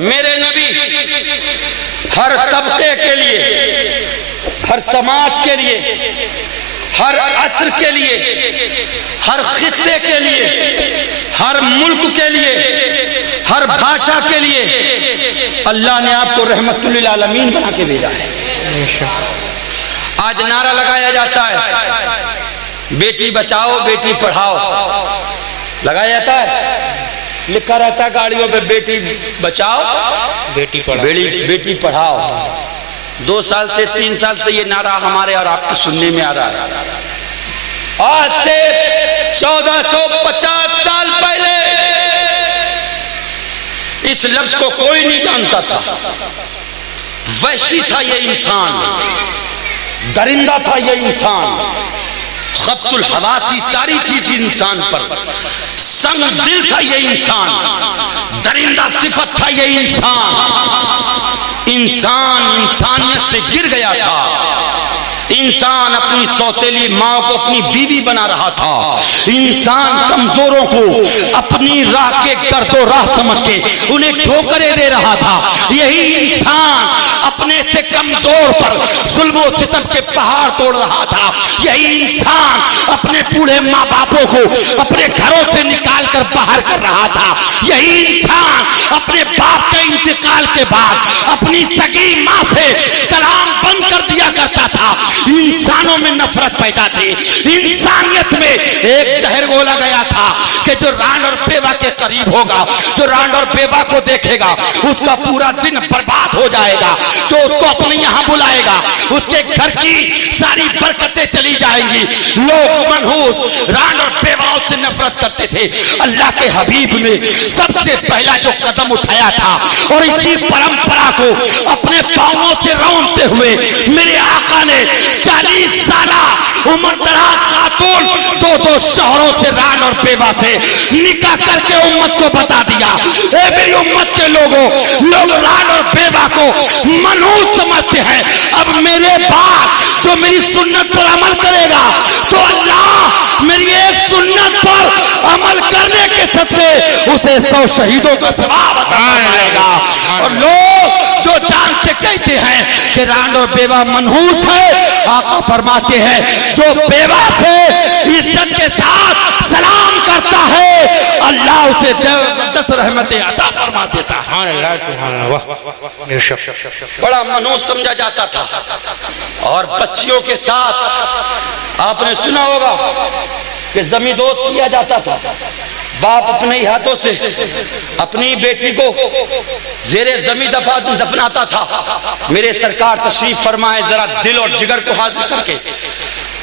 میرے نبی ہر طبقے کے لیے، ہر سماج کے لیے، ہر عصر کے لیے، ہر خطے کے لیے، ہر ملک کے لیے، ہر بھاشا کے لیے اللہ نے آپ کو رحمت للعالمین بنا کے بھیجا ہے۔ آج نعرہ لگایا جاتا ہے بیٹی بچاؤ بیٹی پڑھاؤ، لگایا جاتا ہے، لکھا رہتا ہے گاڑیوں پہ بیٹی بچاؤ بیٹی پڑھاؤ، بیٹی پڑھاؤ۔ 2 سال سے 3 سال سے یہ نعرہ ہمارے اور آپ کے سننے میں آ رہا ہے۔ آج سے 1450 سال پہلے اس لفظ کو کوئی نہیں جانتا تھا۔ وحشی تھا یہ انسان، درندہ تھا یہ انسان، خبط الحواسی طاری تھی اس انسان پر، سنگ دل تھا یہ انسان، درندہ صفت تھا یہ انسان انسانیت سے گر گیا تھا۔ انسان اپنی سوتیلی ماں کو اپنی بیوی بنا رہا تھا، انسان کمزوروں کو اپنی راہ کے گرد و راہ سمجھ کے انہیں ٹھوکریں دے رہا تھا۔ یہی انسان اپنے سے کمزور پر ظلم و ستم کے پہاڑ توڑ رہا تھا۔ یہی انسان اپنے بوڑھے ماں باپوں کو اپنے گھروں سے نکال کر باہر کر رہا تھا۔ یہی انسان اپنے باپ کے انتقال کے بعد اپنی سگی ماں سے کلام بند کر دیا کرتا تھا۔ انسانوں میں نفرت پیدا تھی، انسانیت میں ایک زہر گھولا گیا تھا کہ جو رانڈ اور بیوہ کے قریب ہوگا، جو رانڈ اور بیوہ کو دیکھے گا، اس کا پورا دن برباد ہو جائے گا۔ جو اس کو اپنے یہاں بلائے گا، اس کے گھر کی ساری برکتیں چلی جائیں گی۔ لوگ منحوس رانڈ اور بیواؤں سے نفرت کرتے تھے۔ اللہ کے حبیب نے سب سے پہلا جو قدم اٹھایا تھا اور اسی پرمپرا کو اپنے پاؤں سے رونتے ہوئے میرے آقا نے 40 سالہ عمر دراز خاتون 2 شوہروں سے رانڈ اور بیوہ سے نکاح کر کے امت کو بتا دیا، اے میری امت کے لوگوں، لوگ رانڈ اور بیوہ کو منحوس سمجھتے ہیں۔ اب میرے بعد جو میری سنت پر عمل کرے گا تو اللہ میری ایک سنت پر عمل کرنے کے صدقے اسے 100 شہیدوں کا ثواب عطا فرمائے گا۔ اور لوگ جو جانتے کہتے ہیں کہ رانڈ اور بیوہ منحوس ہے، آقا فرماتے ہیں جو بیوہ سے عزت کے ساتھ سلام کرتا ہے اللہ اسے 10 رحمتیں عطا فرما دیتا ہے۔ بڑا منحوس سمجھا جاتا تھا۔ اور بچیوں کے ساتھ آپ نے سنا ہوگا کہ زمیندوز کیا جاتا تھا۔ باپ اپنے ہاتھوں سے اپنی بیٹی کو زیر زمین دفناتا تھا۔ میرے سرکار تشریف فرمائے، ذرا دل اور جگر کو حاضر کر کے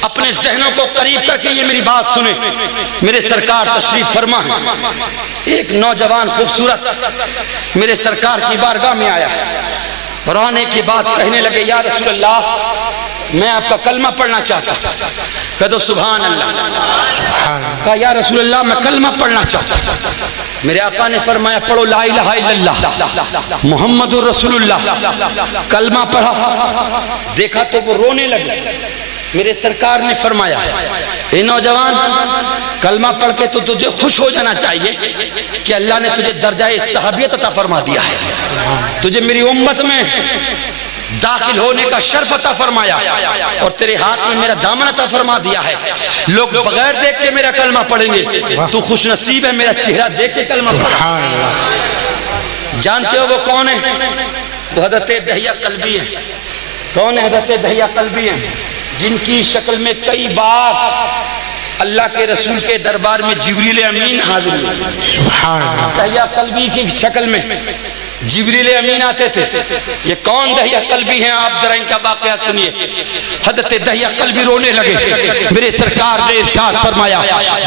اپنے ذہنوں کو قریب کر کے یہ میری بات سنیں۔ میرے سرکار تشریف فرمائے، ایک نوجوان خوبصورت میرے سرکار کی بارگاہ میں آیا اور آنے کے بعد کہنے لگے یا رسول اللہ میں آپ کا کلمہ پڑھنا چاہتا ہوں۔ کہہ دو سبحان اللہ۔ کہا یا رسول اللہ میں کلمہ پڑھنا چاہتا ہوں۔ میرے آقا نے فرمایا پڑھو لا الہ الا اللہ محمد رسول اللہ۔ کلمہ پڑھا، دیکھا تو وہ رونے لگے۔ میرے سرکار نے فرمایا اے نوجوان کلمہ پڑھ کے تو تجھے خوش ہو جانا چاہیے کہ اللہ نے تجھے درجہ صحابیت عطا فرما دیا ہے، تجھے میری امت میں داخل ہونے کا شرف عطا فرمایا اور تیرے ہاتھ میں میرا دامن عطا فرما دیا ہے۔ لوگ بغیر دیکھ کے میرا کلمہ پڑھیں گے، تو خوش نصیب ہے میرا چہرہ دیکھ کے کلمہ پڑھا۔ جانتے ہو وہ کون ہے؟ وہ حضرت دہیہ قلبی ہیں۔ کون ہے حضرت دہیہ قلبی ہیں؟ جن کی شکل میں کئی بار اللہ کے رسول کے دربار میں جبریل امین حاضر ہوئے۔ دہیہ قلبی کی شکل میں جبریل امین آتے تھے۔ یہ کون دہیہ قلبی ہیں؟ آپ ذرا ان کا واقعہ سنیے۔ حضرت دہیہ قلبی رونے لگے۔ میرے سرکار نے ارشاد فرمایا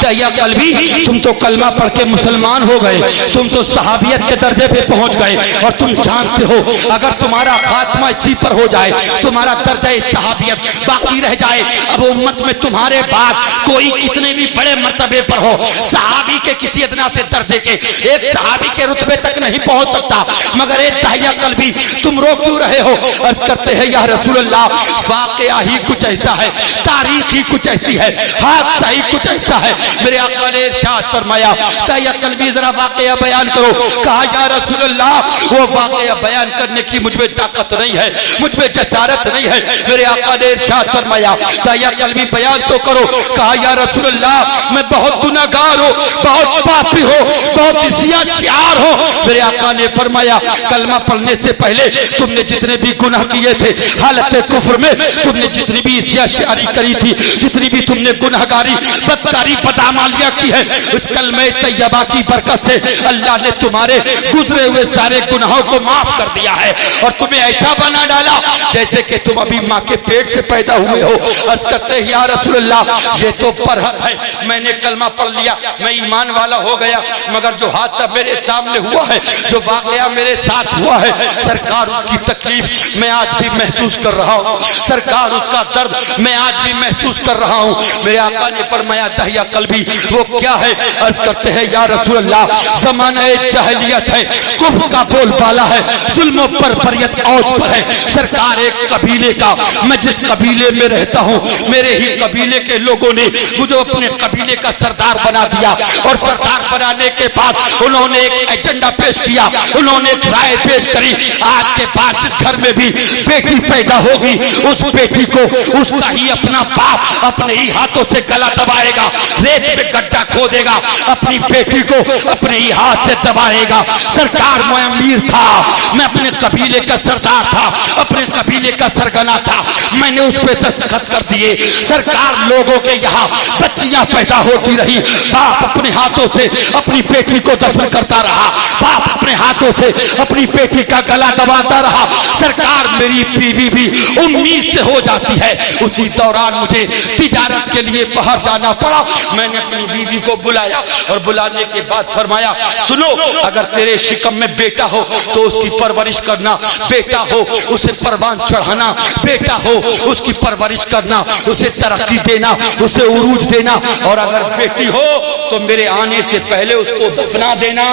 دہیہ قلبی تم تو کلمہ پڑھ کے مسلمان ہو گئے، تم تو صحابیت کے درجے پہ پہنچ گئے، اور تم جانتے ہو اگر تمہارا خاتمہ اسی پر ہو جائے، تمہارا درجہ صحابیت باقی رہ جائے، اب امت میں تمہارے بعد کوئی کتنے بھی بڑے مرتبے پر ہو، صحابی کے کسی ادنا سے درجے کے ایک صحابی کے رتبے تک نہیں پہنچ سکتا۔ مگر اے داہیہ قلبی تم رو کیوں رہے ہو؟ عرض کرتے ہیں یا رسول اللہ واقعہ ہی کچھ ایسا ہے، تاریخ ہی کچھ ایسی ہے، حادثہ ہی کچھ ایسا ہے۔ میرے آقا نے ارشاد فرمایا داہیہ قلبی ذرا واقعہ بیان کرو۔ کہا یا رسول اللہ وہ واقعہ بیان کرنے کی مجھ میں طاقت نہیں ہے، مجھ میں جسارت نہیں ہے۔ میرے آقا نے ارشاد فرمایا داہیہ قلبی بیان تو کرو۔ کہا یا رسول اللہ میں بہت گناہگار ہوں، بہت پاپی ہوں، بہت زیادہ شعار ہوں۔ میرے آقا نے فرمایا کلمہ پڑھنے سے پہلے تم نے جتنے بھی گناہ کیے تھے، حالت کفر میں تم نے جتنی بھی زیادہ کری تھی، جتنی بھی تم نے گناہگاری بدکاری بدعمالیاں کی ہے، اس کلمہ طیبہ کی برکت سے اللہ نے تمہارے گزرے ہوئے سارے گناہوں کو معاف کر دیا ہے اور تمہیں ایسا بنا ڈالا جیسے کہ تم ابھی ماں کے پیٹ سے پیدا ہوئے ہو۔ عرض کرتے ہیں یا رسول اللہ یہ تو برحق ہے، میں نے کلمہ پڑھ لیا، میں ایمان والا ہو گیا، مگر جو حادثہ میرے سامنے ہوا ہے، جو واقعہ میرے ساتھ ہوا ہے، سرکار اس کی تکلیف میں آج بھی محسوس کر رہا ہوں، سرکار اس کا درد میں آج بھی محسوس کر رہا ہوں۔ میرے آقا نے فرمایا داہیہ قلبی وہ کیا ہے؟ عرض کرتے ہیں یا رسول اللہ زمانہ جاہلیت ہے، کفر کا بول بالا ہے، ظلم و بربریت اوج پر ہے۔ سرکار ایک قبیلے کا، میں جس قبیلے میں رہتا ہوں میرے ہی قبیلے کے لوگوں نے مجھے اپنے قبیلے کا سردار بنا دیا، اور سردار بنانے کے بعد انہوں نے ایک ایجنڈا پیش کیا، انہوں نے ایک رائے پیش کری، آج کے بعد جس گھر میں بھی بیٹی پیدا ہوگی اس بیٹی کو اس کا ہی اپنا باپ اپنے ہی ہاتھوں سے گلا دبائے گا، ریت میں گڈھا کھودے گا، اپنی بیٹی کو اپنے ہی ہاتھ سے دبائے گا۔ سرکار میں امیر تھا، میں اپنے قبیلے کا سردار تھا، اپنے قبیلے کا سرگنا تھا، میں نے اس پہ دستخط کر دیے۔ سرکار لوگوں کے یہاں بچیاں پیدا ہوتی رہی، باپ اپنے ہاتھوں سے اپنی بیٹی کو دفن کرتا رہا، باپ اپنے ہاتھوں سے اپنی بیٹی کا گلا دباتا رہا۔ سرکار میری بیوی بھی امید سے ہو جاتی ہے، اسی دوران مجھے تجارت کے لیے باہر جانا پڑا، میں نے اپنی بیوی کو بلایا اور بلانے کے بعد فرمایا سنو اگر تیرے شکم میں بیٹا ہو تو اس کی پرورش کرنا، بیٹا ہو اسے پروان چڑھانا، بیٹا ہو اس کی پرورش کرنا، اسے ترقی دینا، اسے عروج دینا، اور اگر بیٹی ہو تو میرے آنے سے پہلے اس کو دفنا دینا،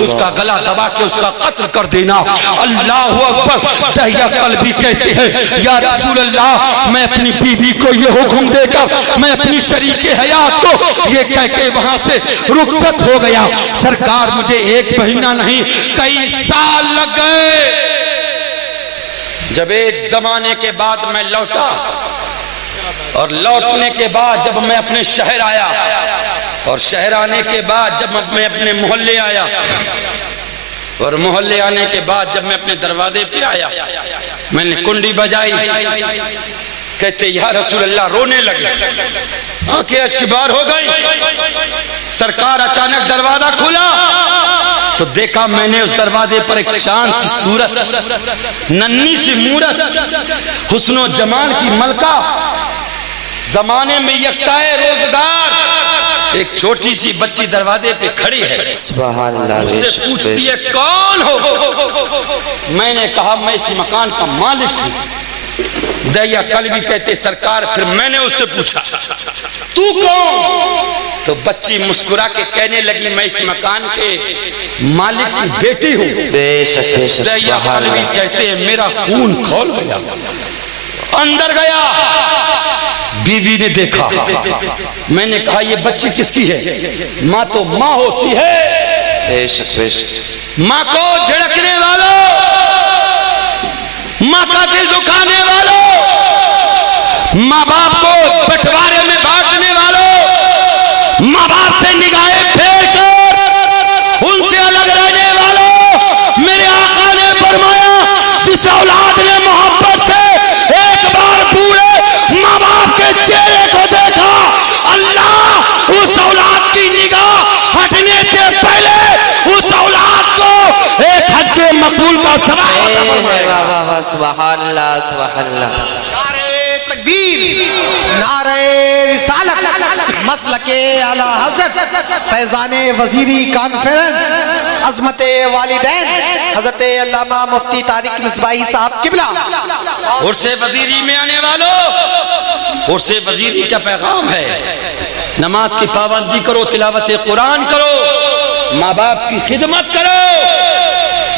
اس کا گلا دبا کے اس کا قتل کر دینا۔ اللہ اکبر۔ داہیہ قلبی کہتے ہیں یا رسول اللہ میں اپنی بیوی کو یہ حکم دے کر میں اپنی شریک حیات کو یہ کہہ کے وہاں سے رخصت ہو گیا۔ سرکار مجھے ایک مہینہ نہیں کئی سال لگ گئے۔ جب ایک زمانے کے بعد میں لوٹا اور لوٹنے کے بعد جب میں اپنے شہر آیا اور شہر آنے کے بعد جب میں اپنے محلے آیا اور محلے آنے کے بعد جب میں اپنے دروازے پہ آیا میں نے کنڈی بجائی، کہتے یا رسول اللہ رونے لگے، آنکھیں اشکبار ہو گئی۔ سرکار اچانک دروازہ کھولا تو دیکھا میں نے اس دروازے پر ایک چاند سی صورت، ننھی سی مورت، حسن و جمال کی ملکہ، زمانے میں یکتائے روزگار، ایک چھوٹی سی بچی دروازے پہ کھڑی ہے، سبحان اللہ، اس سے پوچھتی ہے کون ہو؟ میں نے کہا میں اس مکان کا مالک ہوں۔ داہیہ قلبی کہتے سرکار پھر میں نے اس سے پوچھا تو کون؟ تو بچی مسکرا کے کہنے لگی میں اس مکان کے مالک کی بیٹی ہوں۔ بے شک بے شک۔ داہیہ قلبی کہتے ہیں میرا خون کھول گیا، اندر گیا، بیوی نے دیکھا، میں نے کہا یہ بچی کس کی ہے؟ ماں تو ماں ہوتی ہے، بے شک بے شک۔ ماں کو جھڑکنے والوں، ماں کا دل دکھانے والوں، ماں باپ کو بٹوارے میں بانٹنے والوں، ماں باپ سے نگاہیں پھیر کر ان سے الگ رہنے والوں، میرے آقا نے فرمایا جس اولاد نے محبت سے ایک بار پورے ماں باپ کے چہرے کو دیکھا، اللہ اس اولاد کی نگاہ ہٹنے سے پہلے اس اولاد کو ایک حج مقبول کا ثواب عطا فرمائے۔ سبحان اللہ سبحان اللہ۔ نعرہ تکبیر، نعرہ رسالت، مسلک اعلی حضرت فیضان وزیری کانفرنس، عظمت والدین حضرت علامہ مفتی طارق مصباحی صاحب قبلہ۔ عرص وزیری میں آنے والوں، عرص وزیری کا پیغام ہے نماز کی پابندی کرو، تلاوت قرآن کرو، ماں باپ کی خدمت کرو،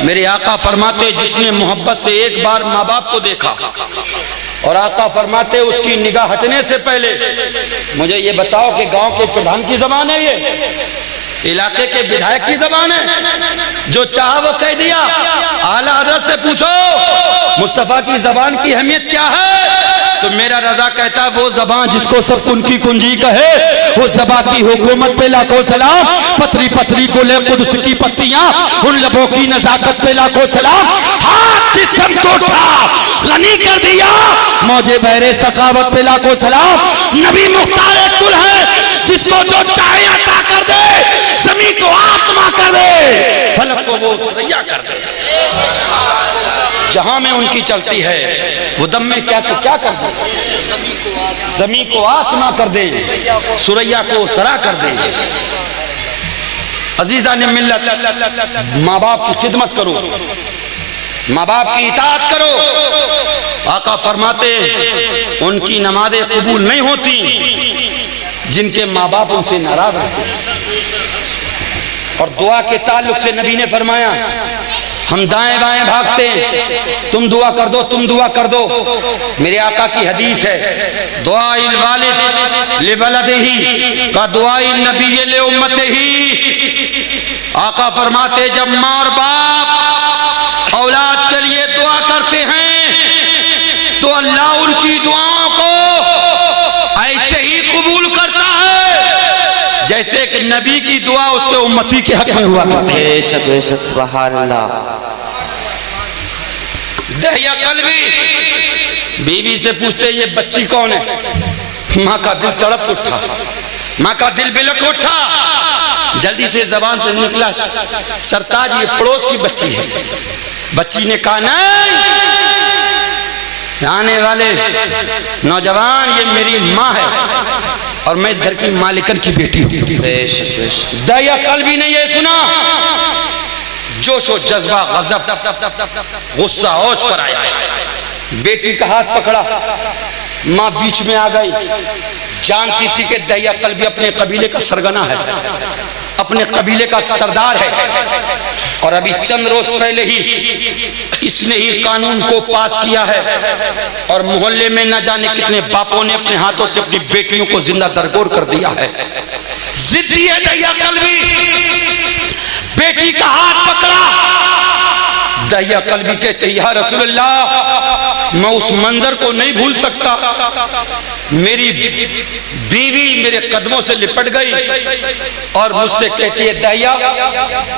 میرے آقا فرماتے جس نے محبت سے ایک بار ماں باپ کو دیکھا، اور آقا فرماتے اس کی نگاہ ہٹنے سے پہلے مجھے یہ بتاؤ کہ گاؤں کے پردھان کی زبان ہے، یہ علاقے کے بدھائک کی زبان ہے، جو چاہا وہ کہہ دیا؟ اعلیٰ حضرت سے پوچھو مصطفیٰ کی زبان کی اہمیت کیا ہے؟ تو میرا رضا کہتا وہ زبان جس کو سب ان کی کنجی کہے، وہ زبان کی حکومت پہ لاکھوں سلام، پتری پتری کو لے قدس کی پتیاں، ان لبوں کی نزاکت پہ لاکھوں سلام، ہاتھ جسم کو اٹھا غنی کر دیا، موجے بحر سخاوت پہ لاکھوں سلام، نبی مختار کل ہے جس کو جو چاہے عطا کر دے، زمین کو آسماں کر دے، فلک کو وہ ریا کر دے، جہاں میں ان کی چلتی ہے وہ دم میں کیا کر دے، زمین کو آسماں کر دے، سریا کو سرا کر دے۔ عزیزان ملت، ماں باپ کی خدمت کرو، ماں باپ کی اطاعت کرو۔ آقا فرماتے ان کی نمازیں قبول نہیں ہوتی جن کے ماں باپ ان سے ناراض ہوتے ہیں۔ اور دعا کے تعلق سے نبی نے فرمایا ہم دائیں بائیں بھاگتے ہیں، تم دعا کر دو، تم دعا کر دو۔ میرے آقا کی حدیث ہے دعا الوالد لولدہ کا دعا النبی لامتہ۔ آقا فرماتے جب ماں اور باپ اولاد کے لیے دعا کرتے ہیں تو اللہ ان کی دعاؤں کو ایسے ہی قبول کرتا ہے جیسے کہ نبی کی دعا اس کے امتی کے حق میں ہوا کرتی ہے۔ بے شک بے شک، سبحان اللہ۔ دہیا قلبی، بیوی سے پوچھتے یہ بچی کون ہے؟ ماں کا دل تڑپ اٹھا، ماں کا دل بلک اٹھا، جلدی سے زبان سے نکلا سرتاج یہ پڑوس کی بچی ہے۔ بچی نے کہا نہیں، آنے والے نوجوان یہ میری ماں ہے اور میں اس گھر کی مالکن کی بیٹی ہوں۔ بے شک بے شک، دہیا قلبی نے یہ سنا، جوش و جذبہ، غضب، غصہ ہوش پر آیا، بیٹی کا ہاتھ پکڑا، ماں بیچ میں آ گئی، جانتی تھی کہ دہیا قلبی اپنے قبیلے کا سرگنا ہے، اپنے قبیلے کا سردار ہے، اور ابھی چند روز پہلے ہی اس نے ہی قانون کو پاس کیا ہے، اور محلے میں نہ جانے کتنے باپوں نے اپنے ہاتھوں سے اپنی بیٹیوں کو زندہ درگور کر دیا ہے۔ ضدی ہے دہیا قلبی، بیٹی کا ہاتھ پکڑا، دہیا قلبی کہتے یا رسول اللہ میں اس منظر کو نہیں بھول سکتا، میری بیوی میرے قدموں سے لپٹ گئی اور مجھ سے کہتی ہے دہیا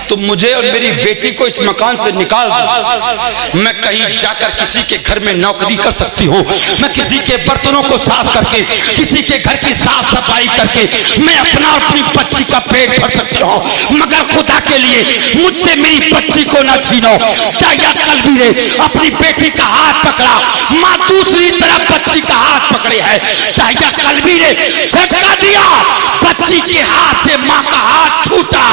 تم مجھے اور میری بیٹی کو اس مکان سے نکال دو، میں کہیں جا کر کسی کے گھر میں نوکری کر سکتی ہوں، میں کسی کے برتنوں کو صاف کر کے، کسی کے گھر کی صاف صفائی کر کے میں اپنا اور اپنی بچی کا پیٹ بھر سکتی ہوں، مگر خدا کے لیے مجھ سے میری بچی کو نہ چھینو۔ دہیا قلبی نے اپنی بیٹی کا ہاتھ پکڑا، ماں دوسری طرف بچی کا ہاتھ پکڑے ہے، دہیا قلبی نے جھٹکا دیا، بچی کے ہاتھ سے ماں کا ہاتھ چھوٹا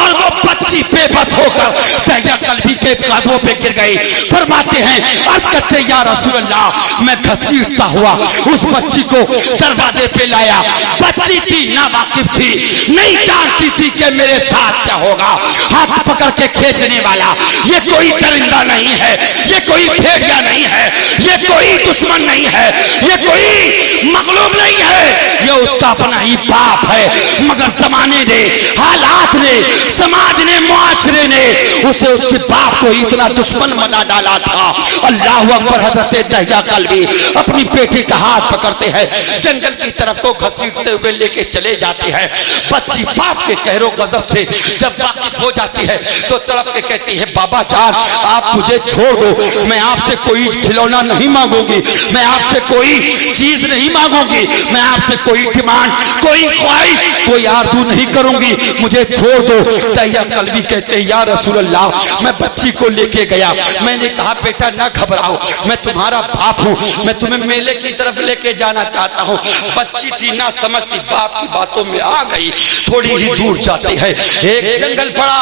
اور وہ بچی بے بس ہو کر دہیا قلبی کے قدموں پہ گر گئی۔ فرماتے ہیں عرض کرتے یا رسول اللہ میں گھسیٹتا ہوا اس بچی کو دروازے پہ لایا، بچی تھی ناواقف تھی، نہیں جانتی تھی کہ میرے ساتھ کیا ہوگا، ہاتھ پکڑ کے کھینچنے والا یہ کوئی درندہ نہیں ہے، یہ کوئی بھیڑیا نہیں ہے، یہ کوئی دشمن نہیں ہے، یہ کوئی مغلوب نہیں ہے، یہ اس کا اپنا ہی باپ ہے، مگر زمانے نے، حالات نے، سماج نے، معاشرے نے اسے اس کے باپ کو اتنا دشمن بنا ڈالا تھا۔ اللہ اکبر۔ حضرت دہیا قلبی اپنی بیٹی کا ہاتھ پکڑتے ہیں، جنگل کی طرف کو گھسیٹتے ہوئے لے کے چلے جاتے ہیں، بچی باپ کے قہر و غضب سے جب واقف ہو جاتی ہے تو تڑپ کے کہتی ہے بابا جان آپ مجھے چھوڑ دو، میں آپ سے کوئی کھلونا نہیں مانگوں گی، میں آپ سے کوئی چیز نہیں مانگوں گی، میں آپ سے کوئی ڈیمانڈ، کوئی خواہش، کوئی آرزو نہیں کروں گی، مجھے چھوڑ دو۔ دہیا قلبی کہتے ہیں یا رسول اللہ میں بچی کو لے کے گیا، میں نے کہا بیٹا نہ گھبراؤ، میں تمہارا باپ ہوں، میں تمہیں میلے کی طرف لے کے جانا چاہتا ہوں۔ بچی تھی نہ سمجھتی، باپ کی باتوں میں آ گئی، تھوڑی ہی دور جاتی ہے ایک جنگل پڑا،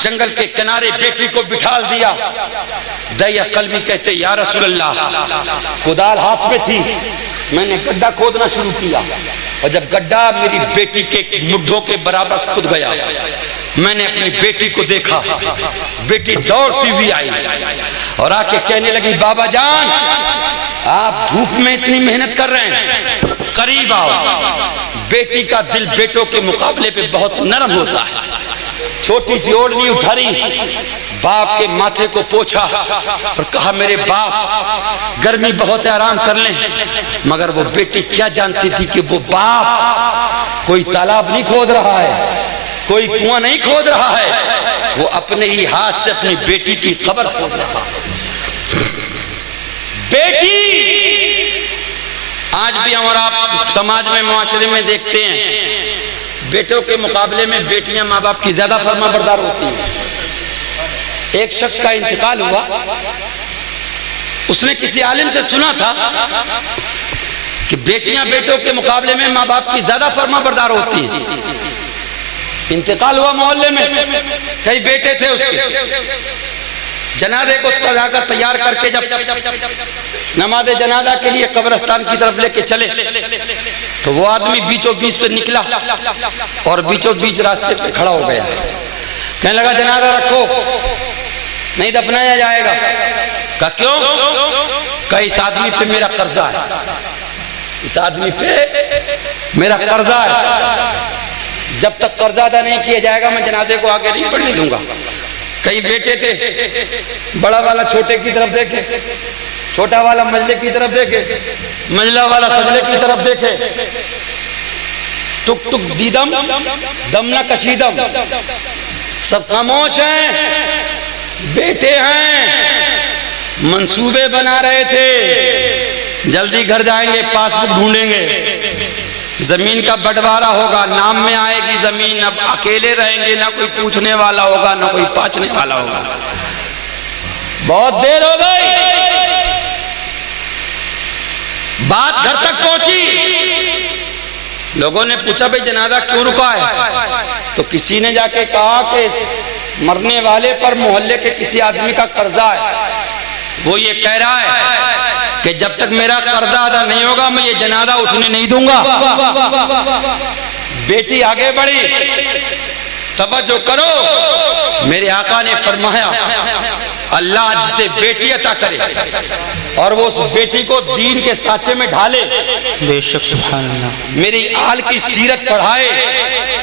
جنگل کے کنارے بیٹی کو بٹھال دیا۔ دہیا قلبی کہتے یا رسول اللہ کدال ہاتھ میں تھی، میں نے گڈھا کھودنا شروع کیا، اور جب گڈھا میری بیٹی کے مڈھوں کے برابر کھود گیا، میں نے اپنی بیٹی کو دیکھا، بیٹی دوڑتی ہوئی آئی اور آ کے کہنے لگی بابا جان آپ دھوپ میں اتنی محنت کر رہے ہیں، قریب آؤ۔ بیٹی کا دل بیٹوں کے مقابلے پہ بہت نرم ہوتا ہے۔ چھوٹی سی اوڑھنی اٹھاری، باپ کے ماتھے کو پوچھا اور کہا میرے باپ گرمی بہت ہے، آرام کر لیں۔ مگر وہ بیٹی کیا جانتی تھی کہ وہ باپ کوئی تالاب نہیں کھود رہا ہے، کوئی کنواں نہیں کھود رہا ہے، وہ اپنے ہی ہاتھ سے اپنی بیٹی کی قبر کھود رہا ہے۔ بیٹی آج بھی ہم اور آپ سماج میں معاشرے میں دیکھتے ہیں، بیٹوں کے مقابلے میں بیٹیاں ماں باپ کی زیادہ فرما بردار ہوتی ہیں۔ ایک شخص کا انتقال ہوا، اس نے کسی عالم سے سنا تھا کہ بیٹیاں بیٹوں کے مقابلے میں ماں باپ کی زیادہ فرما بردار ہوتی ہیں۔ انتقال ہوا محلے میں، کئی بیٹے تھے اس کے، جنازے کو سجا کر تیار کر کے جب نماز جنازہ کے لیے قبرستان کی طرف لے کے چلے تو وہ آدمی بیچوں بیچ سے نکلا اور بیچوں بیچ راستے پہ کھڑا ہو گیا، کہنے لگا جنازہ رکھو نہیں دفنایا جائے گا۔ کہا کیوں؟ کہا اس آدمی پہ میرا قرضہ ہے، اس آدمی پہ میرا قرضہ ہے، جب تک قرضہ ادا نہیں کیا جائے گا میں جنازے کو آگے نہیں بڑھنے دوں گا۔ کئی بیٹے تھے، بڑا والا چھوٹے کی طرف دیکھے، چھوٹا والا مجلے کی طرف دیکھے، مجلہ والا سجلے کی طرف دیکھے، ٹک ٹک دیدم دم نہ کشیدم، سب خاموش ہیں، بیٹے ہیں، منصوبے بنا رہے تھے، جلدی گھر جائیں گے، پاس بک ڈھونڈیں گے، زمین کا بٹوارا ہوگا، نام میں آئے گی زمین، اب اکیلے رہیں گے، نہ کوئی پوچھنے والا ہوگا نہ کوئی پاچنے والا ہوگا۔ بہت دیر ہو گئی، بات گھر تک پہنچی، لوگوں نے پوچھا بھئی جنازہ کیوں رکا ہے؟ تو کسی نے جا کے کہا کہ مرنے والے پر محلے کے کسی آدمی کا قرضہ ہے، وہ یہ کہہ رہا ہے کہ جب تک میرا قرضہ ادا نہیں ہوگا میں یہ جنازہ اٹھنے نہیں دوں گا۔ بیٹی آگے بڑھی، توجہ کرو، میرے آقا نے فرمایا اللہ جسے بیٹی عطا کرے اور وہ اس بیٹی کو دین کے سانچے میں ڈھالے، بے شک سبحان اللہ، میری آل کی سیرت پڑھائے،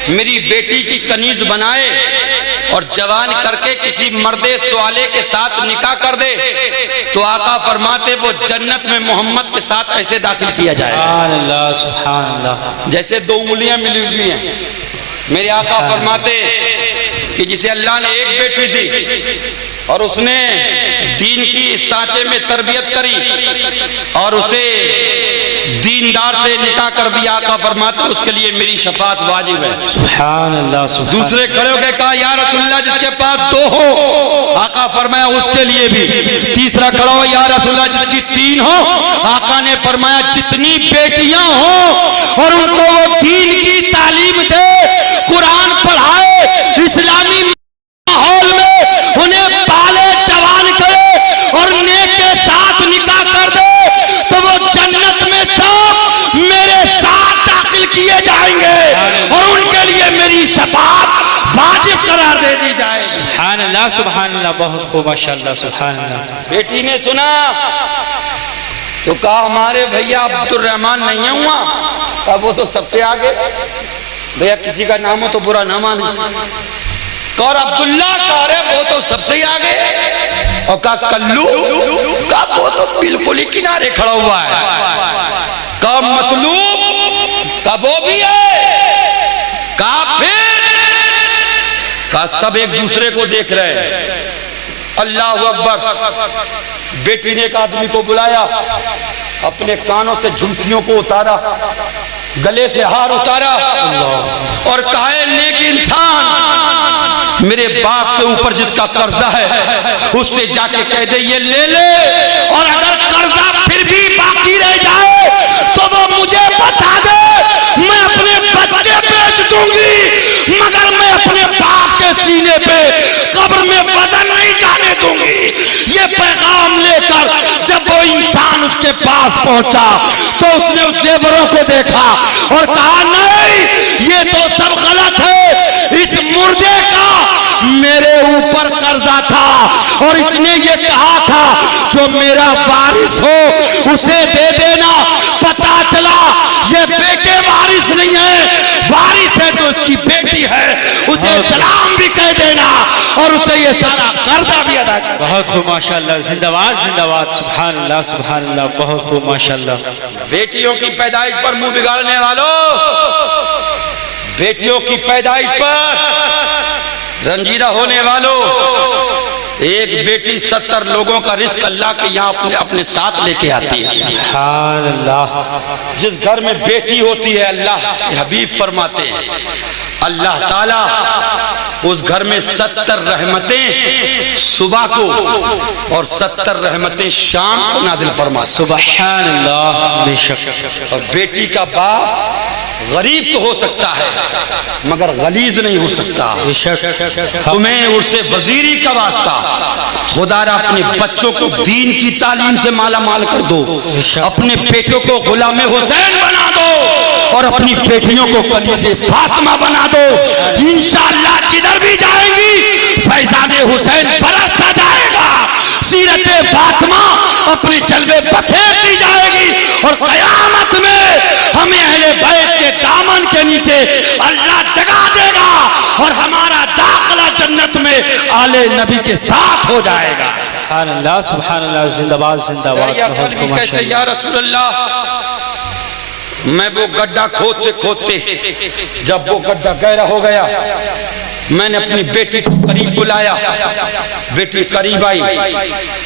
میری بیٹی کی کنیز بنائے اور جوان کر کے کسی مرد سوالے کے ساتھ نکاح کر دے تو آقا فرماتے وہ جنت میں محمد کے ساتھ ایسے داخل کیا جائے سبحان اللہ سبحان اللہ، جیسے دو انگلیاں ملی ہوئی ہیں۔ میرے آقا فرماتے کہ جسے اللہ نے ایک بیٹی دی اور اس نے دین کی اس سانچے میں تربیت کری اور اسے دیندار سے نکاح کر دیا، آقا فرماتے اس کے لیے میری شفاعت واجب ہے۔ سبحان اللہ سبحان، دوسرے کھڑے ہو کے کہا یا رسول اللہ جس کے پاس دو ہو، آقا فرمایا اس کے لیے بھی۔ تیسرا کھڑا ہو یا رسول اللہ جس کی تین ہو، آقا نے فرمایا جتنی بیٹیاں ہوں اور ان کو وہ دین کی تعلیم دے، قرآن پڑھائے، اسلامی ماحول میں انہیں پالے جوان کرے اور نیک کے ساتھ نکاح کر دے تو وہ جنت میں سب میرے ساتھ داخل کیے جائیں گے اور ان کے لیے میری شفاعت واجب قرار دے دی جائے گی۔ سبحان اللہ سبحان اللہ، بہت خوب ماشاءاللہ سبحان اللہ۔ بیٹی نے سنا تو کہا ہمارے بھیا عبد الرحمن نہیں ہے ہوا، کہا وہ تو سب سے آگے، بھیا کسی کا نام ہو تو برا نہ مانے، اور عبداللہ کہا رہے وہ تو سب سے آگے، اور کہا کلو، کہا وہ تو بالکل ہی کنارے کھڑا ہوا ہے، کہا مطلوب، کہا وہ بھی ہے، کہا پھر، کہا سب ایک دوسرے کو دیکھ رہے ہیں۔ اللہ اکبر، بیٹی نے ایک آدمی کو بلایا، اپنے کانوں سے جھمکیوں کو اتارا، گلے سے ہار اتارا اور کہا اے نیک انسان، میرے باپ کے اوپر جس کا قرضہ ہے اس سے جا کے کہہ دے یہ لے لے، اور اگر قرضہ پھر بھی باقی رہ جائے تو وہ مجھے بتا دے، میں اپنے بچے بیچ دوں گی مگر میں اپنے باپ کے سینے پہ قبر میں وزن نہیں جانے دوں گی۔ یہ پیغام لے کر جب وہ انسان اس کے پاس پہنچا تو اس نے اس زیوروں کو دیکھا اور کہا نہیں یہ تو سب غلط ہے، اس مردے کا اور اس نے یہ کہا تھا جو میرا وارث ہو اسے دے دینا. پتا چلا یہ بیٹے وارث نہیں ہے، وارث ہے تو اس کی بیٹی ہے، اسے سلام بھی کہہ دینا اور اسے یہ سارا قرضہ بھی ادا کر. بہت خوب ماشاءاللہ. زندہ باد زندہ باد. سبحان اللہ سبحان اللہ. بہت خوب ماشاءاللہ. بیٹیوں کی پیدائش پر منہ بگاڑنے والوں، بیٹیوں کی پیدائش پر رنجیدہ ہونے والوں، ایک بیٹی 70 لوگوں کا رزق اللہ کے یہاں اپنے ساتھ لے کے آتی ہے. سبحان اللہ. جس گھر میں بیٹی ہوتی ہے اللہ کے حبیب فرماتے ہیں اللہ تعالیٰ اس گھر میں 70 رحمتیں صبح کو اور 70 رحمتیں شام کو نازل فرماتے ہیں. سبحان اللہ. بے شک. اور بیٹی کا باپ غریب تو ہو سکتا ہے مگر غلیظ نہیں ہو سکتا. بے شک. تمہیں اس سے وزیری کا واسطہ خدا را اپنے بچوں کو دین کی تعلیم سے مالا مال کر دو، اپنے بیٹوں کو غلام حسین بنا دو اور اپنی بیٹیوں کو کلیج فاطمہ بنا دو. انشاءاللہ جدھر بھی جائیں گی فیضان حسین برستا جائے گا، سیرت فاطمہ اپنے جلوے بکھیرتی جائے گی اور قیامت میں ہمیں اہل بیت کے دامن کے نیچے اللہ جگہ دے گا اور ہمارا داخلہ جنت میں آل نبی کے ساتھ ہو جائے گا. سبحان اللہ سبحان اللہ. زندہ باد زندہ باد. بہت خوب کہتے ماشاءاللہ. یا رسول اللہ میں وہ گڈھا کھودتے کھودتے جب وہ گڈھا گہرا ہو گیا میں نے اپنی بیٹی کو قریب بلایا، بیٹی قریب آئی،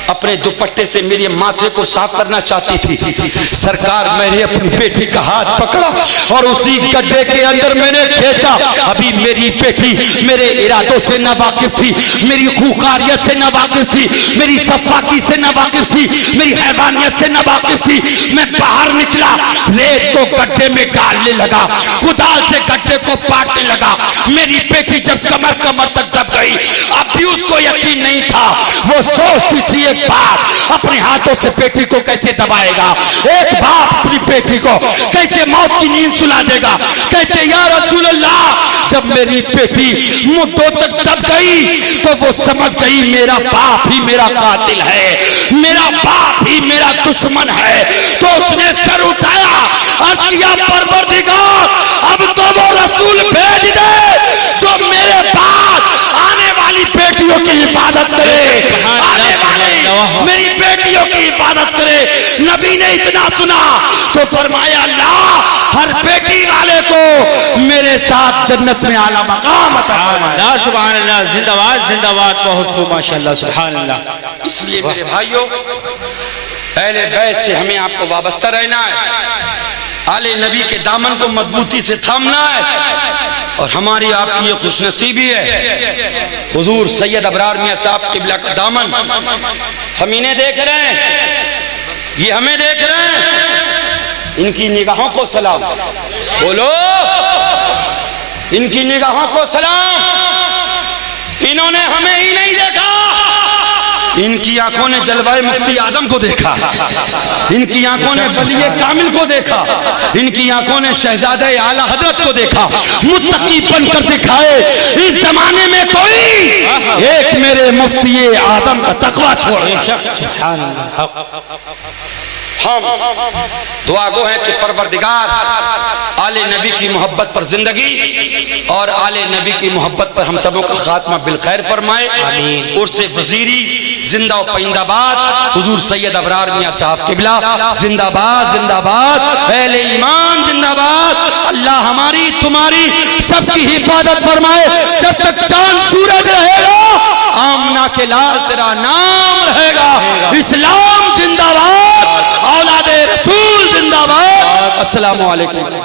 اپنے دوپٹے سے میرے ماتھے کو صاف کرنا چاہتی تھی. سرکار میں نے اپنی بیٹی کا ہاتھ پکڑا اور اسی گڈھے کے اندر میں نے کھینچا. ابھی میری بیٹی میرے ارادوں سے نہ واقف تھی، میری خوکاریت سے نہ واقف تھی، میری صفاکی سے نہ واقف تھی، میری حیوانیت سے نہ واقف تھی. میں باہر نکلا، ریت کو گڈھے میں ڈالنے لگا، کدال سے گڈھے کو پاٹنے لگا. میری بیٹی جب کمر تک دب گئی، اب بھی اس کو یقین نہیں تھا. وہ سوچتی تھی ایک باپ اپنے ہاتھوں سے بیٹی کو کیسے دبائے گا، ایک باپ اپنی بیٹی کو کیسے موت کی نیند سلا دے گا. کہتے یا رسول اللہ جب میری بیٹی مدوں تک دب گئی تو وہ سمجھ گئی میرا باپ ہی میرا قاتل ہے، میرا باپ ہی میرا دشمن ہے. تو اس نے سر اٹھایا اور کیا پروردگار اب تو وہ رسول بھیج دے جو میرے بعد آنے والی بیٹیوں کی حفاظت کرے، آنے والی میری بیٹیوں کی حفاظت کرے. نبی نے اتنا سنا تو فرمایا اللہ ہر بیٹی والے کو میرے ساتھ جنت میں اعلیٰ مقام عطا فرمائے. سبحان اللہ. زندہ باد زندہ باد. بہت خوب ماشاءاللہ. سبحان اللہ. اس لیے میرے بھائیوں اہل بیت سے ہمیں آپ کو وابستہ رہنا ہے، آل نبی کے دامن کو مضبوطی سے تھامنا ہے اور ہماری آپ کی یہ خوش نصیبی ہے حضور سید ابرار میاں صاحب قبلہ کا دامن ہم انہیں دیکھ رہے ہیں، یہ ہمیں دیکھ رہے ہیں. ان کی نگاہوں کو سلام بولو، ان کی نگاہوں کو سلام. انہوں نے ہمیں ہی نہیں دیکھا، ان کی آنکھوں نے جلوہ مفتی اعظم کو دیکھا، ان کی آنکھوں نے ولی کامل کو دیکھا، ان کی آنکھوں نے شہزادہ اعلیٰ حضرت کو دیکھا. متقی بن کر دکھائے اس زمانے میں کوئی ایک میرے مفتی اعظم کا تقویٰ چھوڑے. سبحان اللہ. ہم دعا گو ہیں کہ پروردگار آل نبی کی محبت پر زندگی اور آل نبی کی محبت پر ہم سبوں کا خاتمہ بالخیر فرمائے. عرس وزیری زندہ و پائندہ باد، حضور سید ابرار میاں صاحب قبلہ زندہ باد زندہ باد، اہل ایمان زندہ باد. اللہ ہماری تمہاری سب کی حفاظت فرمائے. جب تک چاند سورج رہے گا آمنہ کے لال تیرا نام رہے گا. اسلام زندہ باد، اولاد رسول زندہ باد. السلام علیکم.